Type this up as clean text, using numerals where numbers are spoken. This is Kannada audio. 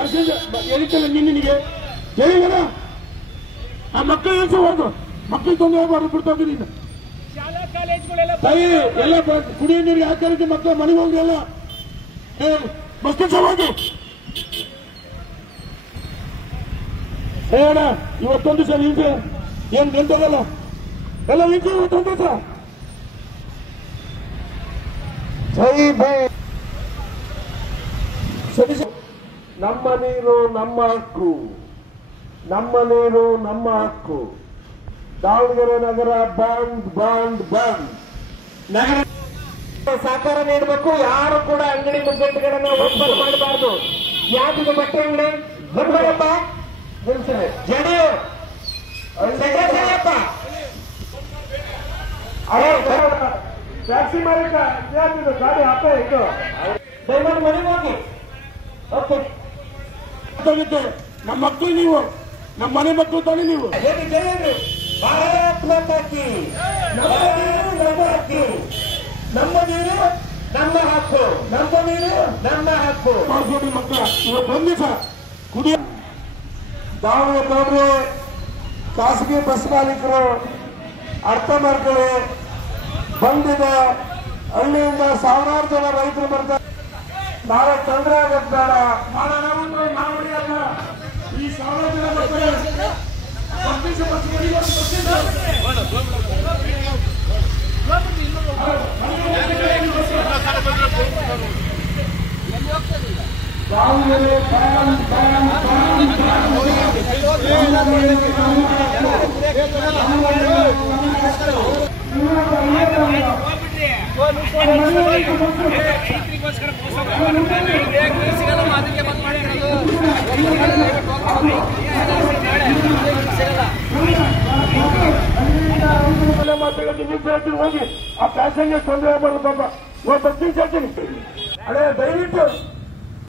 ನಿಮಿಷ ಹೇಳಿದ್ದಲ್ಲ ನಿನ್ನಿಗೆ ಹೇಳಿಲ್ಲ ಆ ಮಕ್ಕಳು ನಿಲ್ಸಬಾರ್ದು ಮಕ್ಕಳಿಗೆ ತೊಂದರೆ ಆಗಬಾರ್ದು ಬಿಡ್ತಾ ಇದ್ದೀನಿ ಎಲ್ಲ ಕುಡಿಯೋ ನೀರು ಯಾಕೆ ಮಕ್ಕಳ ಮನೆಗೆ ಹೋಗ್ರಿ ಎಲ್ಲ ಮಸ್ತ್ ಸವಾದು ಹೇಳ ಇವತ್ತೊಂದು ದಿವಸ ಹಿಂಸೆ ಏನ್ ನಿಂತೋಗಲ್ಲ ಎಲ್ಲ ಹಿಂಸೆ ಇವತ್ತೊಂದು ದಿವಸ ನಮ್ಮ ನೀರು ನಮ್ಮ ಹಕ್ಕು ನಮ್ಮ ನೀರು ನಮ್ಮ ಹಕ್ಕು ದಾವಣಗೆರೆ ನಗರ ಬಂದ್ ಬಂದ್ ಬಂದ್ ನಗರ ಸಹಕಾರ ನೀಡಬೇಕು ಯಾರು ಕೂಡ ಅಂಗಡಿ ಮುಗ್ಗಟ್ಟುಗಳನ್ನ ಓಪನ್ ಮಾಡಬಾರ್ದು ಯಾಕಿದು ಬಟ್ಟೆ ಅಂಗಡಿ ಬರ್ಬೇಕಪ್ಪ ಜಡಿಯು ಸರಿಯಪ್ಪ ಟ್ಯಾಕ್ಸಿ ಮಾಲೀಕ ಯಾಕಿದು ಗಾಡಿ ಹಾಕ ಇದು ದಯಮಾಡಿ ಮನೆಗೆ ಹೋಗಿ ಓಕೆ ನಮ್ಮ ಮಕ್ಕಳು ನೀವು ನಮ್ಮ ಮನೆ ಮಕ್ಕಳು ತಾನೇ ನೀವು ಭಾರತ್ ಮಾತಾ ಕಿ ನಮ್ಮ ನೀರು ನಮ್ಮ ಹಕ್ಕು ನಮ್ಮ ನೀರು ನಮ್ಮ ಹಕ್ಕು ನಮ್ಮ ನೀರು ನಮ್ಮ ಹಕ್ಕು ಮಾಡ್ಕೊಳ್ಳಿ ಮಕ್ಕಳ ಇವತ್ತು ಒಂದು ದಿವಸ ಕುಡಿಯ ದಾವಣಗೆರೆ ಖಾಸಗಿ ಬಸ್ ಮಾಲೀಕರು ಅರ್ಥ ಮಾಡ್ಕೊಳ್ಳಿ ಬಂದಿದೆ ಹಳ್ಳಿಯಿಂದ ಸಾವಿರಾರು ಜನ ರೈತರು ಬರ್ತಾರೆ ನಾಳೆ ತೊಂದರೆ ಆಗಕ್ಕೆ ಬೇಡ ಮಾಡೋಣ ಮಾಡಿ ಅಲ್ಲ ಈ ಸಾವಿರಾರು ಜನ ಬರ್ತಾರೆ ಹೋಗಿ ಆ ಪ್ಯಾಸೆಂಜರ್ ತೊಂದರೆ ಮಾಡಬೇಕಪ್ಪ ಬರ್ತೀನಿ ಹೇಳ್ತೀನಿ ಅದೇ ದಯವಿಟ್ಟು